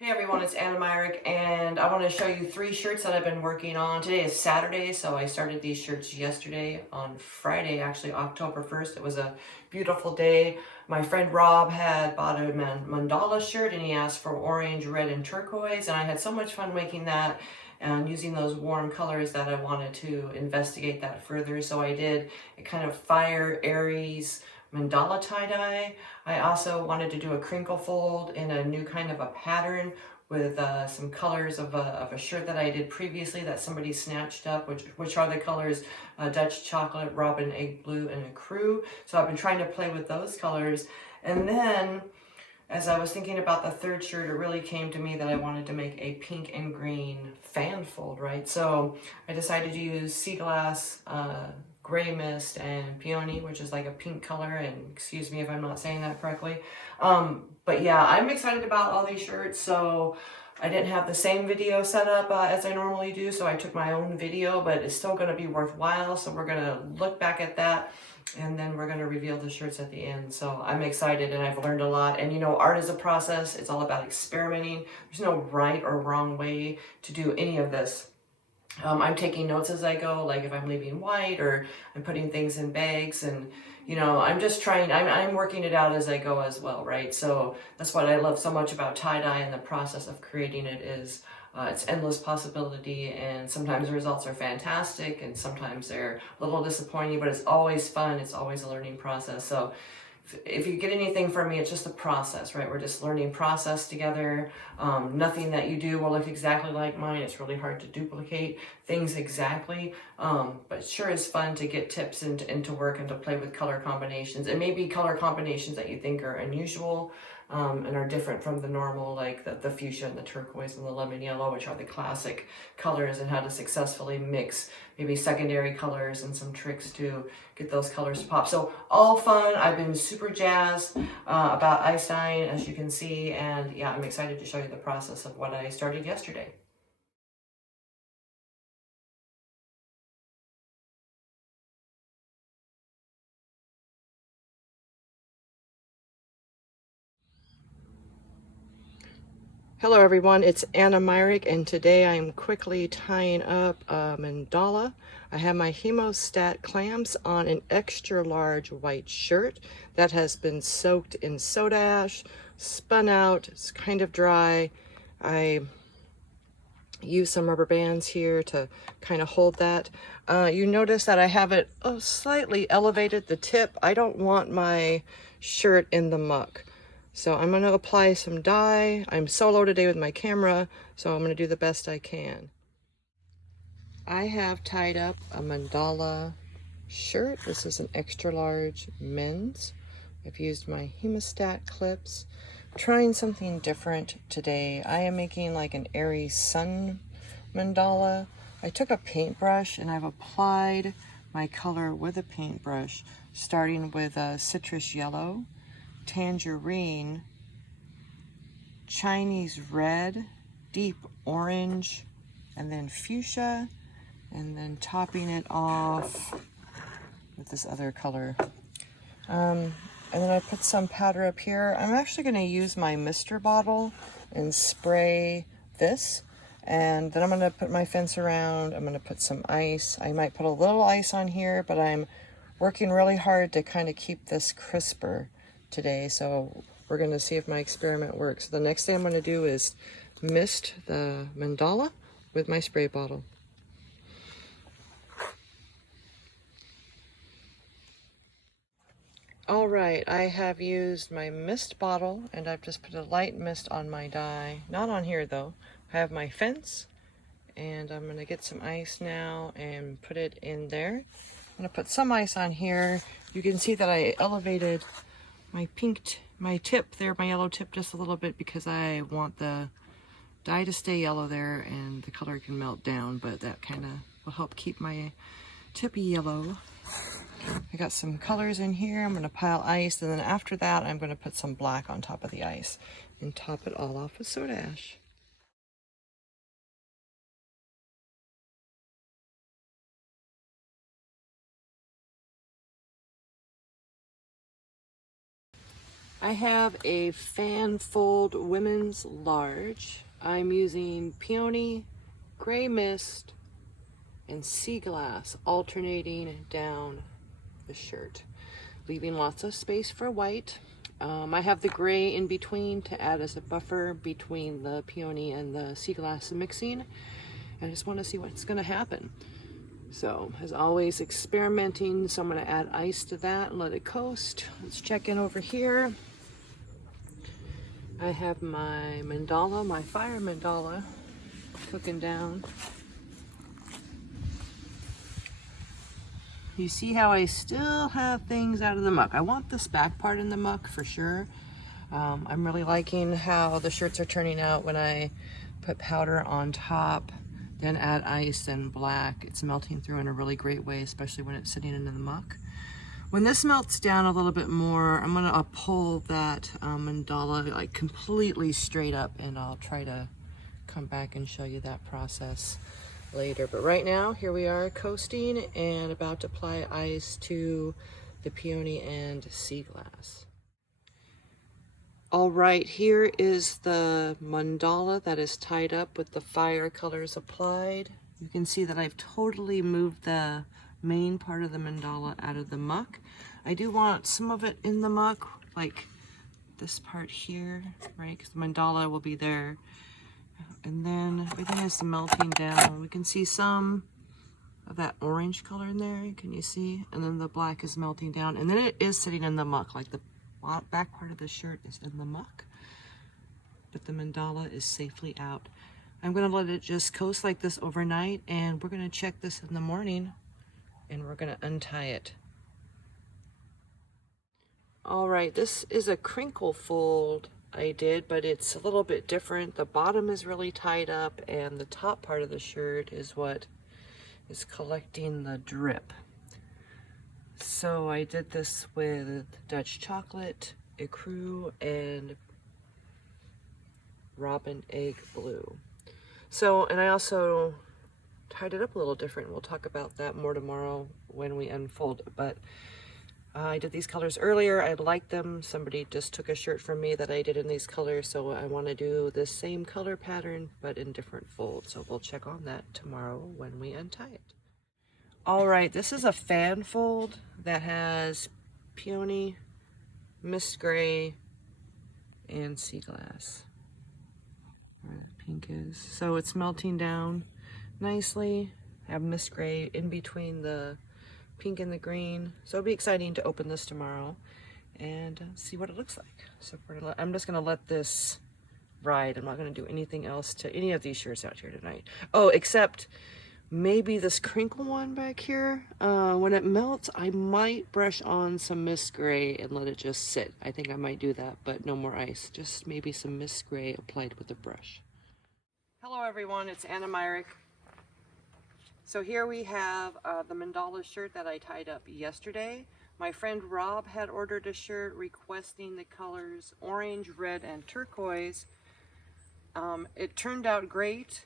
Hey everyone, it's Anna Myrick, and I want to show you 3 shirts that I've been working on. Today is Saturday, so I started these shirts yesterday on Friday, actually October 1st. It was a beautiful day. My friend Rob had bought a mandala shirt and he asked for orange, red, and turquoise, and I had so much fun making that and using those warm colors that I wanted to investigate that further. So I did a kind of fire Aries mandala tie-dye. I also wanted to do a crinkle fold in a new kind of a pattern with some colors of a shirt that I did previously that somebody snatched up, which are the colors Dutch Chocolate, Robin, Egg Blue, and Ecru. So I've been trying to play with those colors. And then as I was thinking about the third shirt, it really came to me that I wanted to make a pink and green fan fold, right? So I decided to use sea glass, gray mist, and peony, which is like a pink color, and excuse me if I'm not saying that correctly. But yeah, I'm excited about all these shirts. So I didn't have the same video set up as I normally do, so I took my own video, but it's still going to be worthwhile. So we're going to look back at that, and then we're going to reveal the shirts at the end. So I'm excited, and I've learned a lot. And you know, art is a process. It's all about experimenting. There's no right or wrong way to do any of this. I'm taking notes as I go, like if I'm leaving white or I'm putting things in bags, and you know, I'm just trying, I'm working it out as I go as well, right? So that's what I love so much about tie-dye, and the process of creating it is it's endless possibility, and sometimes the results are fantastic and sometimes they're a little disappointing, but it's always fun. It's always a learning process. So if you get anything from me, it's just a process, right? We're just learning process together. Nothing that you do will look exactly like mine. It's really hard to duplicate things exactly, but it sure is fun to get tips into work and to play with color combinations, and maybe color combinations that you think are unusual and are different from the normal, like the fuchsia and the turquoise and the lemon yellow, which are the classic colors, and how to successfully mix maybe secondary colors and some tricks to get those colors to pop. So all fun. I've been super jazzed about ice dyeing, as you can see, and yeah, I'm excited to show you the process of what I started yesterday. Hello everyone, it's Anna Myrick, and today I'm quickly tying up a mandala. I have my hemostat clamps on an extra large white shirt that has been soaked in soda ash, spun out, it's kind of dry. I use some rubber bands here to kind of hold that. You notice that I have it slightly elevated, the tip. I don't want my shirt in the muck. So I'm going to apply some dye. I'm solo today with my camera, so I'm going to do the best I can. I have tied up a mandala shirt. This is an extra large men's. I've used my hemostat clips. I'm trying something different today. I am making like an Aries sun mandala. I took a paintbrush and I've applied my color with a paintbrush, starting with a citrus yellow, tangerine, Chinese red, deep orange, and then fuchsia, and then topping it off with this other color. And then I put some powder up here. I'm actually going to use my mister bottle and spray this. And then I'm going to put my fence around. I'm going to put some ice. I might put a little ice on here, but I'm working really hard to kind of keep this crisper today. So we're going to see if my experiment works. The next thing I'm going to do is mist the mandala with my spray bottle. All right, I have used my mist bottle, and I've just put a light mist on my dye. Not on here though. I have my fence, and I'm gonna get some ice now and put it in there. I'm gonna put some ice on here. You can see that I elevated my my tip there, my yellow tip, just a little bit because I want the dye to stay yellow there and the color can melt down, but that kind of will help keep my tippy yellow. I got some colors in here. I'm going to pile ice, and then after that I'm going to put some black on top of the ice and top it all off with soda ash. I have a fan fold women's large. I'm using peony, gray mist, and sea glass alternating down the shirt, leaving lots of space for white. I have the gray in between to add as a buffer between the peony and the sea glass mixing. I just want to see what's going to happen. So, as always, experimenting. So I'm going to add ice to that and let it coast. Let's check in over here. I have my mandala, my fire mandala, cooking down. You see how I still have things out of the muck. I want this back part in the muck for sure. I'm really liking how the shirts are turning out when I put powder on top, then add ice and black. It's melting through in a really great way, especially when it's sitting into the muck. When this melts down a little bit more, I'm gonna pull that mandala like completely straight up, and I'll try to come back and show you that process later. But right now, here we are coasting and about to apply ice to the peony and sea glass. All right, here is the mandala that is tied up with the fire colors applied. You can see that I've totally moved the main part of the mandala out of the muck. I do want some of it in the muck, like this part here, right? Because the mandala will be there. And then everything is melting down. We can see some of that orange color in there. Can you see? And then the black is melting down. And then it is sitting in the muck, like the back part of the shirt is in the muck. But the mandala is safely out. I'm going to let it just coast like this overnight, and we're going to check this in the morning, and we're going to untie it. All right, this is a crinkle fold I did, but it's a little bit different. The bottom is really tied up, and the top part of the shirt is what is collecting the drip. So I did this with Dutch chocolate, ecru, and robin egg blue. So, and I also tied it up a little different. We'll talk about that more tomorrow when we unfold it. But I did these colors earlier. I liked them. Somebody just took a shirt from me that I did in these colors, so I want to do the same color pattern but in different folds. So we'll check on that tomorrow when we untie it. All right, this is a fan fold that has peony, mist gray, and sea glass. Where the pink is. So it's melting down nicely. I have mist gray in between the pink and the green. So it'll be exciting to open this tomorrow and see what it looks like. So I'm just gonna let this ride. I'm not gonna do anything else to any of these shirts out here tonight. Oh, except maybe this crinkle one back here. When it melts, I might brush on some mist gray and let it just sit. I think I might do that, but no more ice. Just maybe some mist gray applied with a brush. Hello everyone, it's Anna Myrick. So here we have the mandala shirt that I tied up yesterday. My friend Rob had ordered a shirt requesting the colors orange, red, and turquoise. It turned out great.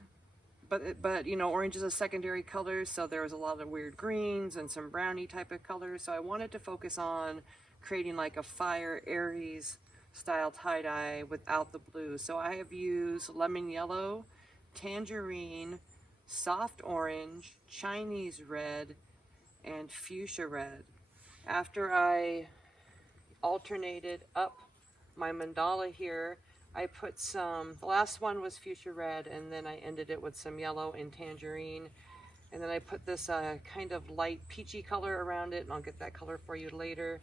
But you know, orange is a secondary color, so there was a lot of weird greens and some brownie type of colors. So I wanted to focus on creating like a fire Aries style tie-dye without the blue. So I have used lemon yellow, tangerine, soft orange, Chinese red, and fuchsia red. After I alternated up my mandala here, I put some, the last one was fuchsia red, and then I ended it with some yellow and tangerine. And then I put this kind of light peachy color around it, and I'll get that color for you later.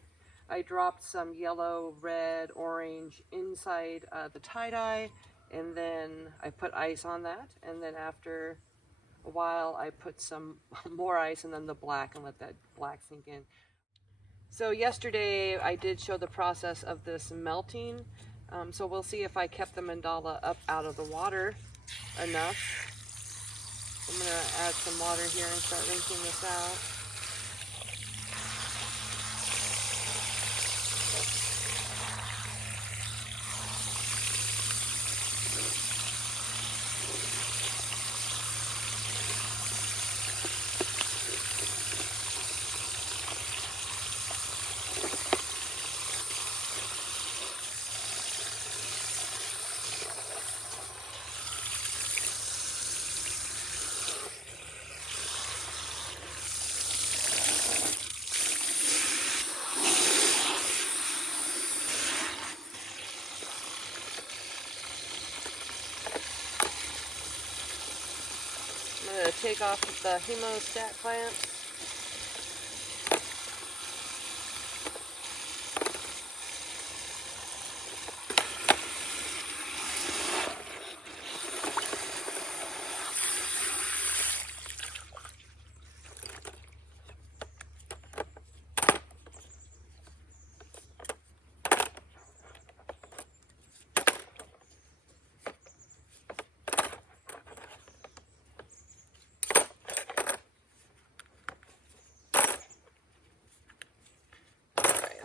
I dropped some yellow, red, orange inside the tie-dye, and then I put ice on that. And then after a while, I put some more ice and then the black, and let that black sink in. So yesterday, I did show the process of this melting. So we'll see if I kept the mandala up out of the water enough. I'm going to add some water here and start rinsing this out. take off the hemostat clamp.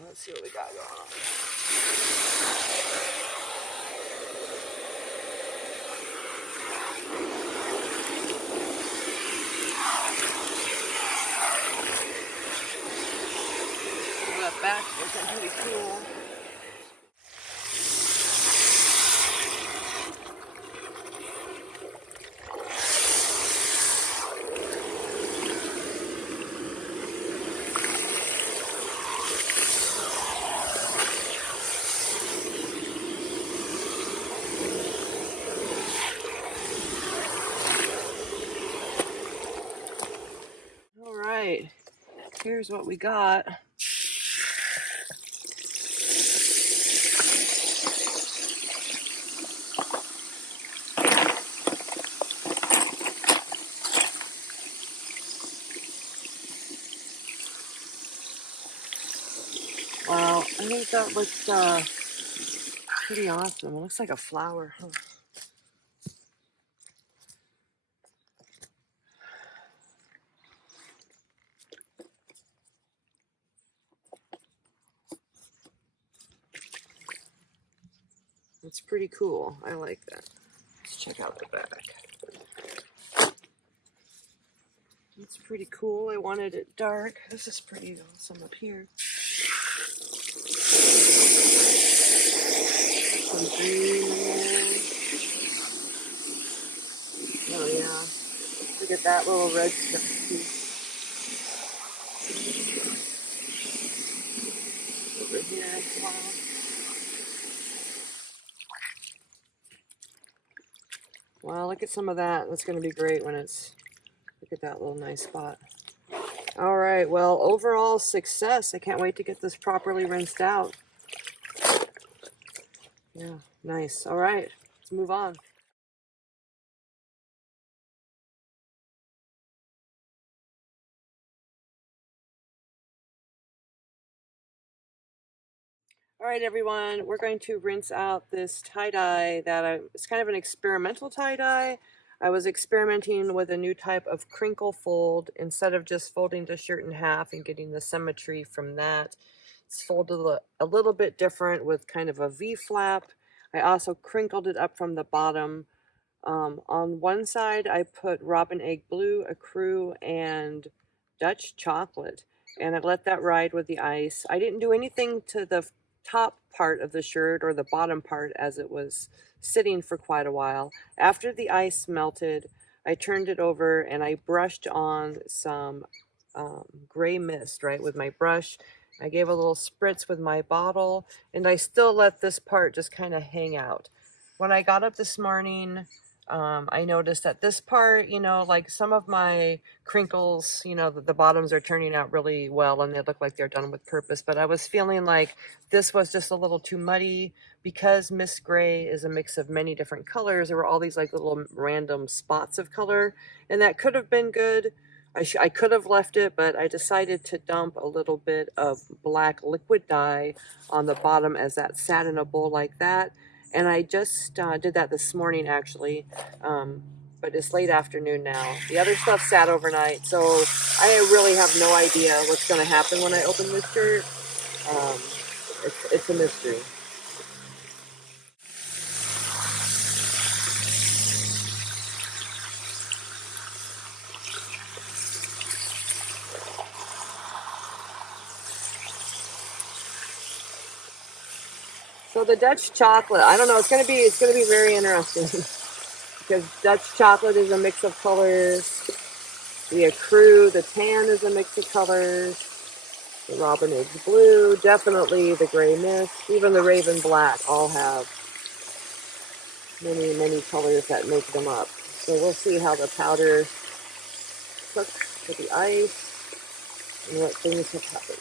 Let's see what we got going on. That back looking pretty cool. All right, here's what we got. Wow, I think that looks pretty awesome. It looks like a flower, huh? It's pretty cool. I like that. Let's check out the back. It's pretty cool. I wanted it dark. This is pretty awesome up here. Some green in there. Oh yeah. Look at that little red stuff too. Over here as well. Wow, look at some of that. That's going to be great when it's, look at that little nice spot. All right, well, overall success. I can't wait to get this properly rinsed out. Yeah, nice. All right, let's move on. All right, everyone, we're going to rinse out this tie-dye it's kind of an experimental tie-dye. I was experimenting with a new type of crinkle fold. Instead of just folding the shirt in half and getting the symmetry from that, it's folded a little bit different with kind of a V-flap. I also crinkled it up from the bottom. On one side, I put robin egg blue, ecru, and Dutch chocolate, and I let that ride with the ice. I didn't do anything to the top part of the shirt or the bottom part as it was sitting for quite a while. After the ice melted, I turned it over and I brushed on some gray mist, right, with my brush. I gave a little spritz with my bottle, and I still let this part just kind of hang out. When I got up this morning, I noticed that this part, you know, like some of my crinkles, you know, the bottoms are turning out really well and they look like they're done with purpose. But I was feeling like this was just a little too muddy because Mist Gray is a mix of many different colors. There were all these like little random spots of color, and that could have been good. I could have left it, but I decided to dump a little bit of black liquid dye on the bottom as that sat in a bowl like that. And I just did that this morning, actually, but it's late afternoon now. The other stuff sat overnight, so I really have no idea what's going to happen when I open this shirt. It's a mystery. So the Dutch chocolate, I don't know, it's gonna be very interesting because Dutch chocolate is a mix of colors. The ecru, the tan is a mix of colors. The robin egg blue, definitely the gray mist, even the raven black all have many colors that make them up. So we'll see how the powder cook to the ice and what things have happened.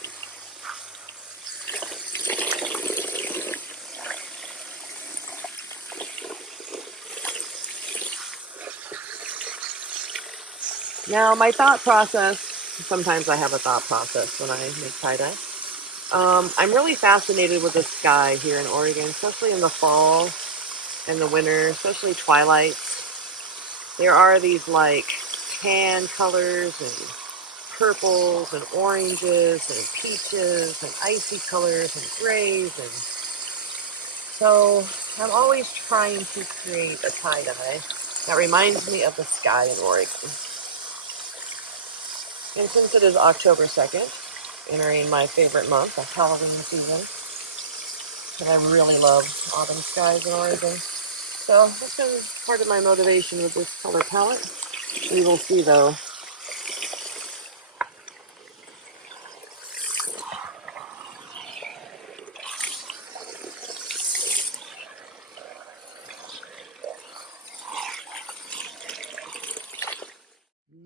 Now, my thought process, sometimes I have a thought process when I make tie-dye. I'm really fascinated with the sky here in Oregon, especially in the fall and the winter, especially twilights. There are these like tan colors and purples and oranges and peaches and icy colors and grays, and so I'm always trying to create a tie-dye that reminds me of the sky in Oregon. And since it is October 2nd, entering my favorite month, the Halloween season, and I really love autumn skies in Oregon, so that's been part of my motivation with this color palette. We will see though.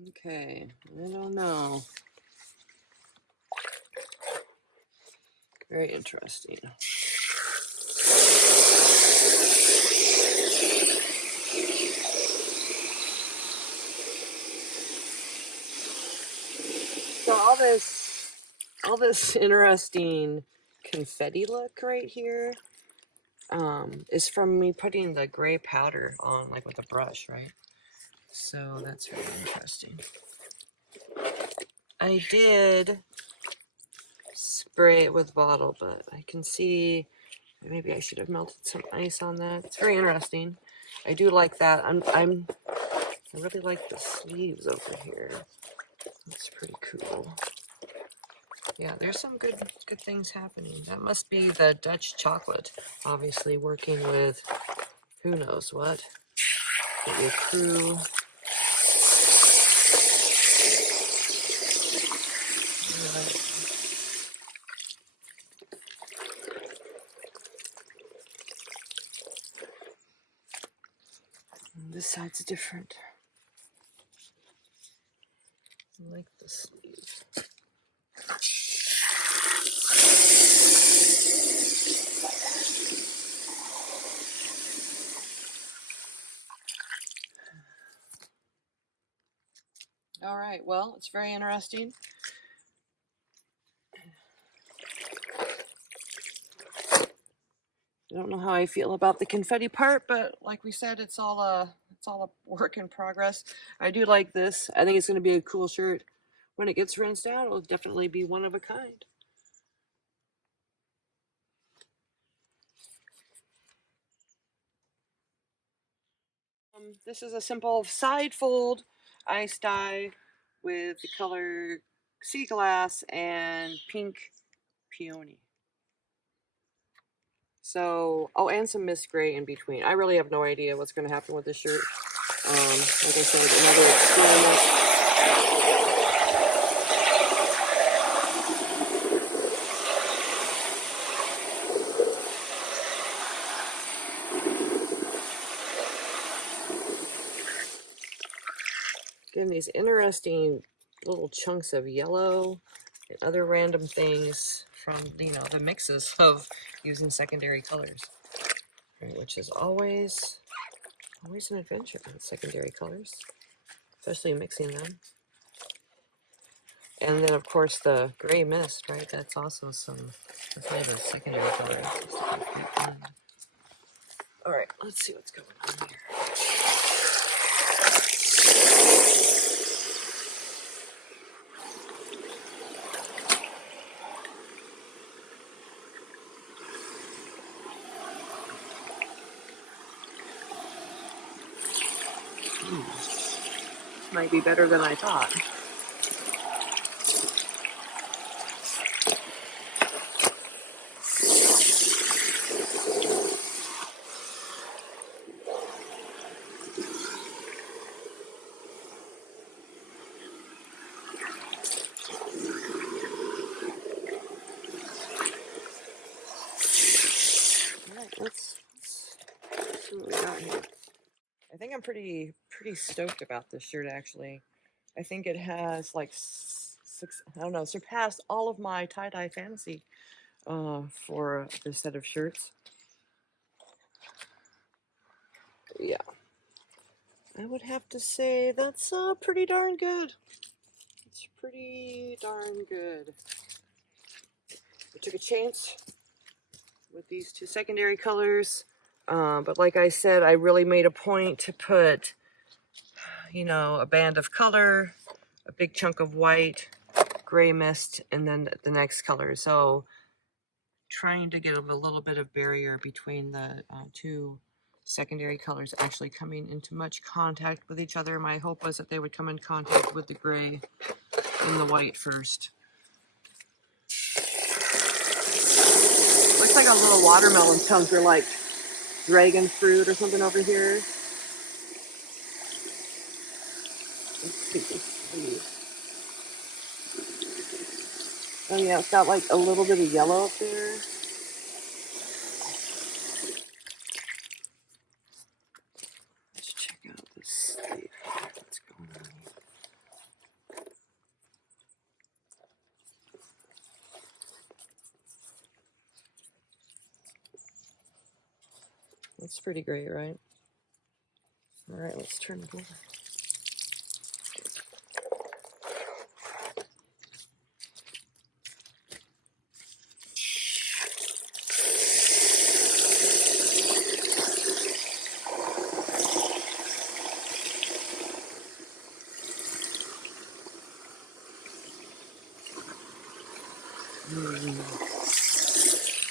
Okay, I don't know. Very interesting. So all this interesting confetti look right here is from me putting the gray powder on, like with a brush, right? So that's very interesting. I did spray it with bottle, but I can see maybe I should have melted some ice on that. It's very interesting. I do like that. I really like the sleeves over here. That's pretty cool. Yeah, there's some good things happening. That must be the Dutch chocolate, obviously working with who knows what. The ecru. Right. And this side's different. I like the sleeves. All right, well, it's very interesting. I don't know how I feel about the confetti part, but like we said, it's all a work in progress. I do like this. I think it's going to be a cool shirt. When it gets rinsed out, it'll definitely be one of a kind. This is a simple side fold ice dye with the color sea glass and pink peony. So, oh, and some mist gray in between. I really have no idea what's going to happen with this shirt. Like I said, another experiment. Getting these interesting little chunks of yellow and other random things from, you know, the mixes of using secondary colors, right, which is always an adventure with secondary colors, especially mixing them. And then of course the gray mist, right, that's also that's made of secondary colors. All right, let's see what's going on here. This might be better than I thought. Let's see what we got here. I think I'm pretty stoked about this shirt, actually. I think it has like I don't know, surpassed all of my tie-dye fantasy for this set of shirts. Yeah, I would have to say that's pretty darn good. It's pretty darn good. I took a chance with these two secondary colors, but like I said, I really made a point to put, you know, a band of color, a big chunk of white, gray mist, and then the next color. So trying to get a little bit of barrier between the two secondary colors actually coming into much contact with each other. My hope was that they would come in contact with the gray and the white first. Looks like a little watermelon chunks are like dragon fruit or something over here. Let's see. Oh yeah, it's got like a little bit of yellow up there. Let's check out this sleeve. What's going on here? It's pretty great, right? All right, let's turn it over.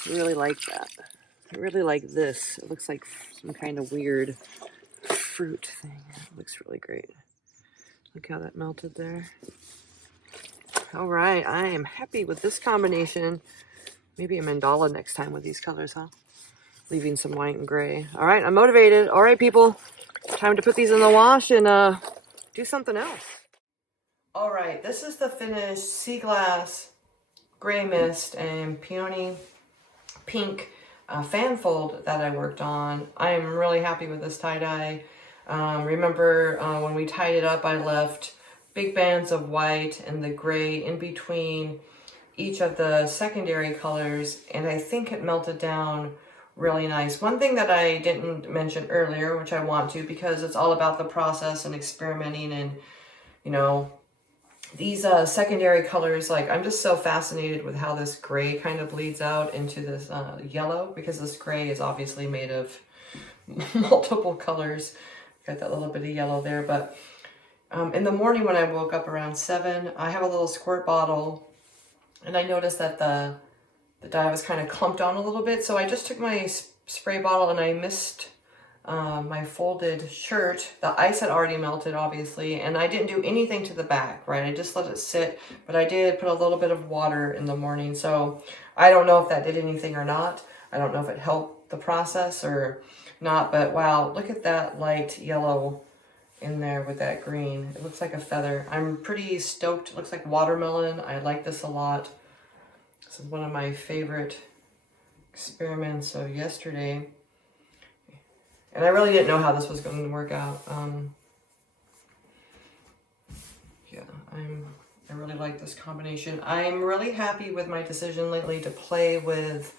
I really like that. I really like this. It looks like some kind of weird fruit thing. It looks really great. Look how that melted there. All right, I am happy with this combination. Maybe a mandala next time with these colors, huh? Leaving some white and gray. All right, I'm motivated. All right, people, time to put these in the wash and do something else. All right, this is the finished sea glass, gray mist, and peony pink fan fold that I worked on. I am really happy with this tie-dye. Remember when we tied it up, I left big bands of white and the gray in between each of the secondary colors, and I think it melted down really nice. One thing that I didn't mention earlier, which I want to, because it's all about the process and experimenting and, you know, these secondary colors, like I'm just so fascinated with how this gray kind of bleeds out into this yellow, because this gray is obviously made of multiple colors. Got that little bit of yellow there, but in the morning when I woke up around 7, I have a little squirt bottle, and I noticed that the dye was kind of clumped on a little bit, so I just took my spray bottle and I missed my folded shirt. The ice had already melted, obviously, and I didn't do anything to the back, right? I just let it sit, but I did put a little bit of water in the morning, so I don't know if that did anything or not. I don't know if it helped the process or not, but wow, look at that light yellow in there with that green. It looks like a feather. I'm pretty stoked. It looks like watermelon. I like this a lot. This is one of my favorite experiments of yesterday. And I really didn't know how this was going to work out. Yeah, I really like this combination. I'm really happy with my decision lately to play with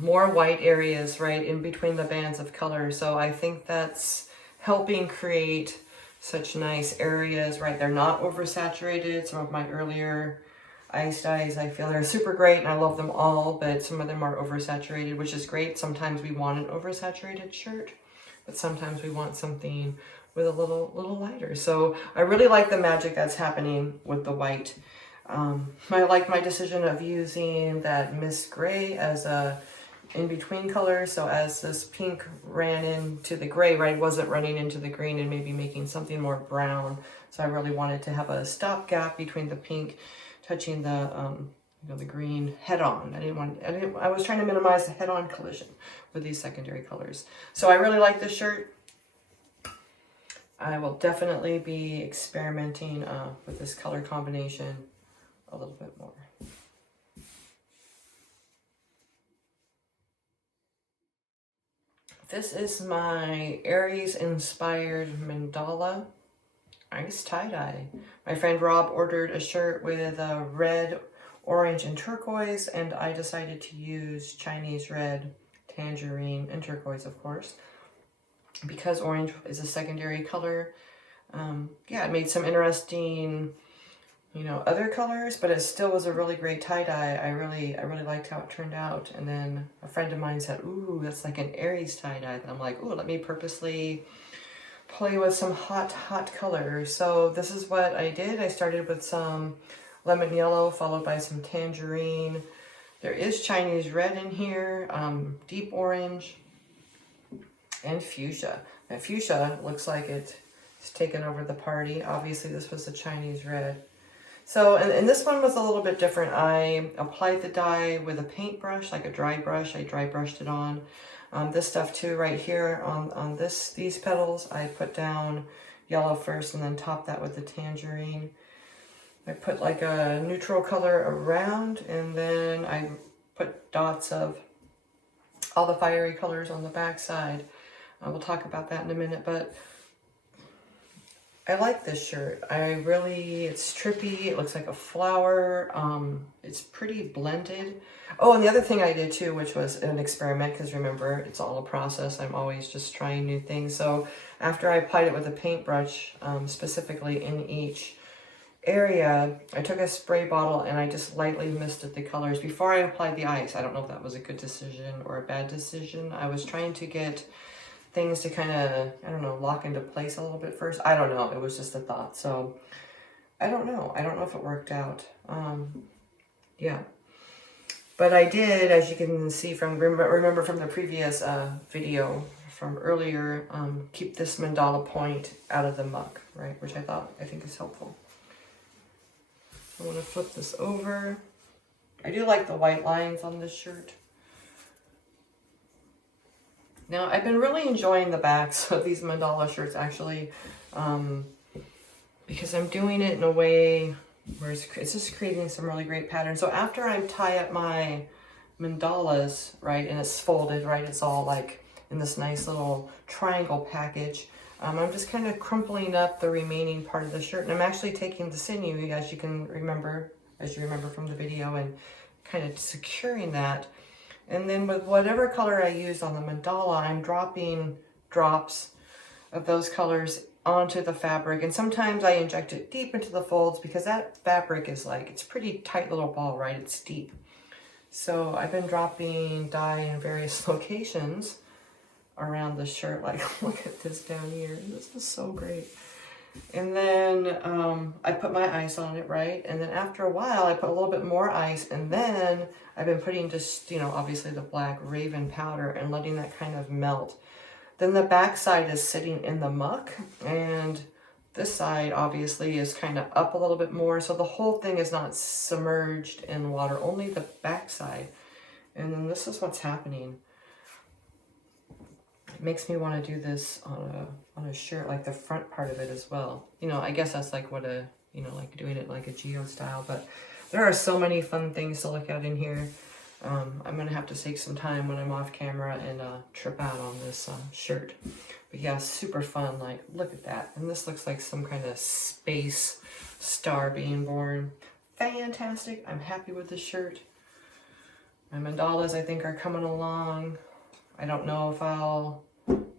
more white areas, right, in between the bands of color. So I think that's helping create such nice areas, right? They're not oversaturated. Some of my earlier ice dyes, I feel, are super great and I love them all, but some of them are oversaturated, which is great. Sometimes we want an oversaturated shirt, but sometimes we want something with a little lighter. So I really like the magic that's happening with the white. I like my decision of using that mist gray as a in-between color. So as this pink ran into the gray, right, wasn't running into the green and maybe making something more brown. So I really wanted to have a stopgap between the pink touching the you know, the green head on. I was trying to minimize the head-on collision with these secondary colors. So I really like this shirt. I will definitely be experimenting with this color combination a little bit more. This is my Aries inspired mandala Nice tie-dye. My friend Rob ordered a shirt with red, orange, and turquoise, and I decided to use Chinese red, tangerine, and turquoise, of course, because orange is a secondary color. Yeah, it made some interesting, you know, other colors, but it still was a really great tie-dye. I really liked how it turned out. And then a friend of mine said, ooh, that's like an Aries tie-dye. And I'm like, ooh, let me purposely play with some hot colors. So this is what I did. I started with some lemon yellow, followed by some tangerine. There is Chinese red in here, deep orange, and fuchsia. And fuchsia looks like it's taken over the party. Obviously this was the Chinese red. So, and this one was a little bit different. I applied the dye with a paintbrush, like a dry brush. I dry brushed it on. This stuff too, right here on these petals, I put down yellow first and then top that with the tangerine. I put like a neutral color around, and then I put dots of all the fiery colors on the back side. We'll talk about that in a minute, but I like this shirt. It's trippy. It looks like a flower. It's pretty blended. Oh, and the other thing I did too, which was an experiment, because remember, it's all a process. I'm always just trying new things. So after I applied it with a paintbrush, specifically in each area, I took a spray bottle and I just lightly misted the colors before I applied the ice. I don't know if that was a good decision or a bad decision. I was trying to get things to kind of, I don't know, lock into place a little bit first. I don't know. It was just a thought. So I don't know. I don't know if it worked out. Yeah. But I did, as you can see from, remember from the previous video from earlier, keep this mandala point out of the muck, right? Which I think is helpful. I want to flip this over. I do like the white lines on this shirt. Now, I've been really enjoying the backs of these mandala shirts, actually, because I'm doing it in a way where it's just creating some really great patterns. So after I tie up my mandalas, right, and it's folded, right, it's all like in this nice little triangle package, I'm just kind of crumpling up the remaining part of the shirt, and I'm actually taking the sinew, as you remember from the video, and kind of securing that. And then with whatever color I use on the mandala, I'm dropping drops of those colors onto the fabric. And sometimes I inject it deep into the folds because that fabric is like, it's pretty tight little ball, right? It's deep. So I've been dropping dye in various locations around the shirt. Like, look at this down here. This is so great. And then I put my ice on it, right? And then after a while, I put a little bit more ice, and then I've been putting just, you know, obviously the black raven powder and letting that kind of melt. Then the back side is sitting in the muck, and this side obviously is kind of up a little bit more. So the whole thing is not submerged in water, only the back side. And then this is what's happening. It makes me want to do this on a shirt, like the front part of it as well. You know, I guess that's like what like doing it like a geo style, but there are so many fun things to look at in here. I'm going to have to take some time when I'm off camera and trip out on this shirt. But yeah, super fun. Like, look at that. And this looks like some kind of space star being born. Fantastic. I'm happy with this shirt. My mandalas, I think, are coming along. I don't know if I'll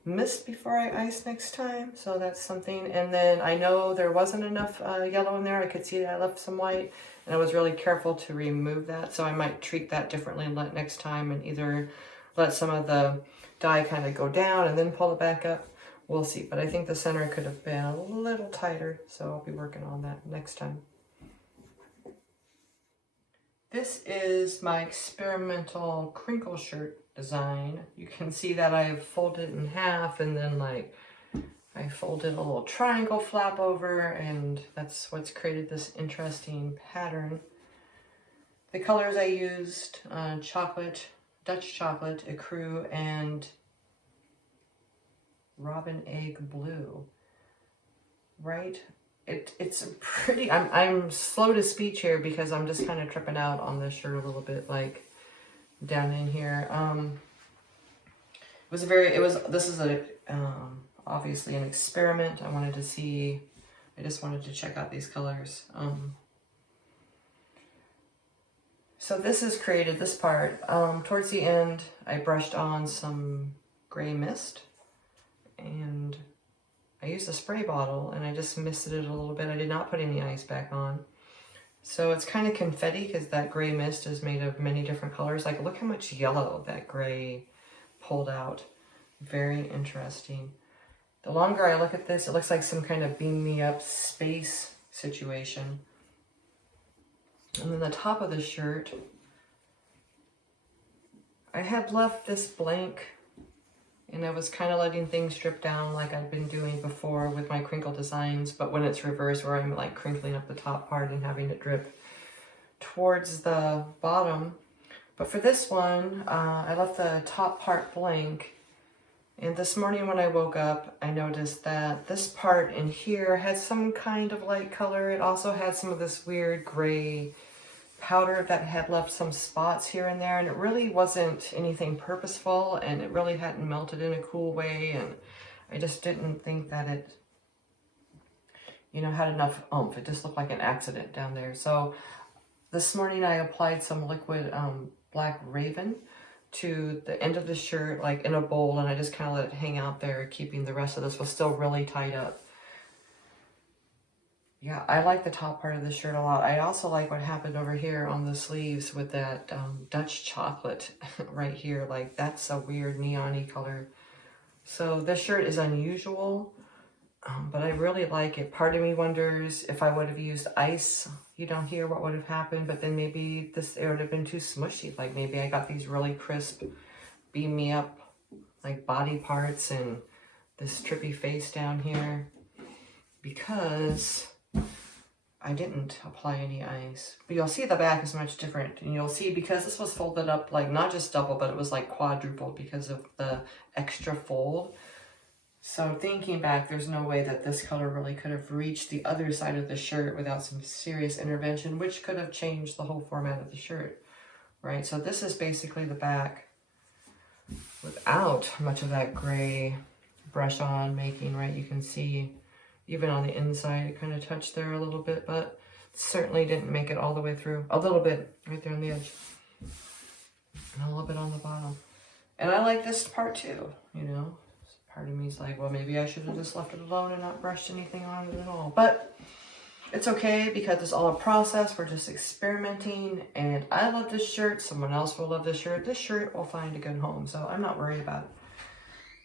mist before I ice next time, so that's something. And then I know there wasn't enough yellow in there. I could see that I left some white, and I was really careful to remove that, so I might treat that differently next time and either let some of the dye kind of go down and then pull it back up. We'll see, but I think the center could have been a little tighter, so I'll be working on that next time. This is my experimental crinkle shirt design. You can see that I have folded it in half, and then like I folded a little triangle flap over, and that's what's created this interesting pattern. The colors I used, chocolate, Dutch chocolate, ecru, and robin egg blue, right? It's pretty, I'm slow to speech here because I'm just kind of tripping out on this shirt a little bit, like down in here. This is obviously an experiment. I wanted to see I just wanted to check out these colors. So this is created, this part. Towards the end, I brushed on some gray mist, and I used a spray bottle, and I just misted it a little bit. I did not put any ice back on. So it's kind of confetti because that gray mist is made of many different colors. Like, look how much yellow that gray pulled out. Very interesting. The longer I look at this, it looks like some kind of beam me up space situation. And then the top of the shirt, I had left this blank, and I was kind of letting things drip down like I've been doing before with my crinkle designs, but when it's reversed, where I'm like crinkling up the top part and having it drip towards the bottom. But for this one, I left the top part blank. And this morning when I woke up, I noticed that this part in here had some kind of light color. It also had some of this weird gray powder that had left some spots here and there, and it really wasn't anything purposeful, and it really hadn't melted in a cool way, and I just didn't think that it, you know, had enough oomph. It just looked like an accident down there. So this morning I applied some liquid black Raven to the end of the shirt, like in a bowl, and I just kind of let it hang out there, keeping the rest of this was still really tied up. Yeah, I like the top part of the shirt a lot. I also like what happened over here on the sleeves with that Dutch chocolate right here. Like, that's a weird neon-y color. So this shirt is unusual, but I really like it. Part of me wonders if I would have used ice, you know, here, what would have happened. But then maybe it would have been too smushy. Like, maybe I got these really crisp, beam me up, like body parts and this trippy face down here, because I didn't apply any ice. But you'll see the back is much different, and you'll see because this was folded up like not just double, but it was like quadruple because of the extra fold. So thinking back, there's no way that this color really could have reached the other side of the shirt without some serious intervention, which could have changed the whole format of the shirt, right? So this is basically the back without much of that gray brush on making, right? You can see even on the inside, it kind of touched there a little bit, but certainly didn't make it all the way through. A little bit right there on the edge. And a little bit on the bottom. And I like this part too, you know. Part of me is like, well, maybe I should have just left it alone and not brushed anything on it at all. But it's okay because it's all a process. We're just experimenting. And I love this shirt. Someone else will love this shirt. This shirt will find a good home. So I'm not worried about it.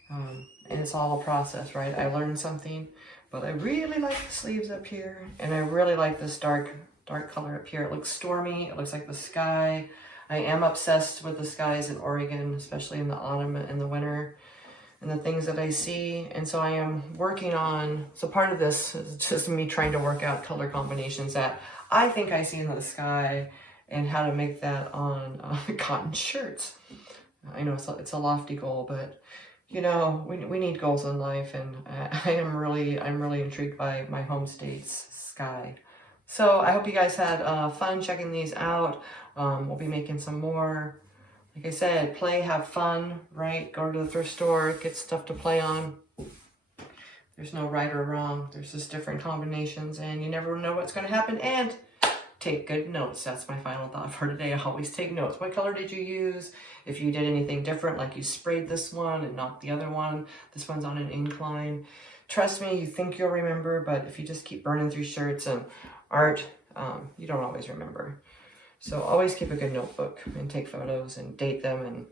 And it's all a process, right? I learned something. But I really like the sleeves up here, and I really like this dark color up here. It looks stormy. It looks like the sky. I am obsessed with the skies in Oregon, especially in the autumn and the winter, and the things that I see. And so I am working on, so part of this is just me trying to work out color combinations that I think I see in the sky and how to make that on cotton shirts. I know it's a lofty goal, but you know, we need goals in life, and I'm really intrigued by my home state's sky. So I hope you guys had fun checking these out. We'll be making some more. Like I said, play, have fun, right? Go to the thrift store, get stuff to play on. There's no right or wrong. There's just different combinations, and you never know what's going to happen. And take good notes. That's my final thought for today. I always take notes. What color did you use? If you did anything different, like you sprayed this one and not the other one, this one's on an incline. Trust me, you think you'll remember, but if you just keep burning through shirts and art, you don't always remember. So always keep a good notebook and take photos and date them, and,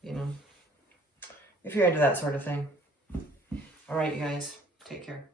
you know, if you're into that sort of thing. All right, you guys, take care.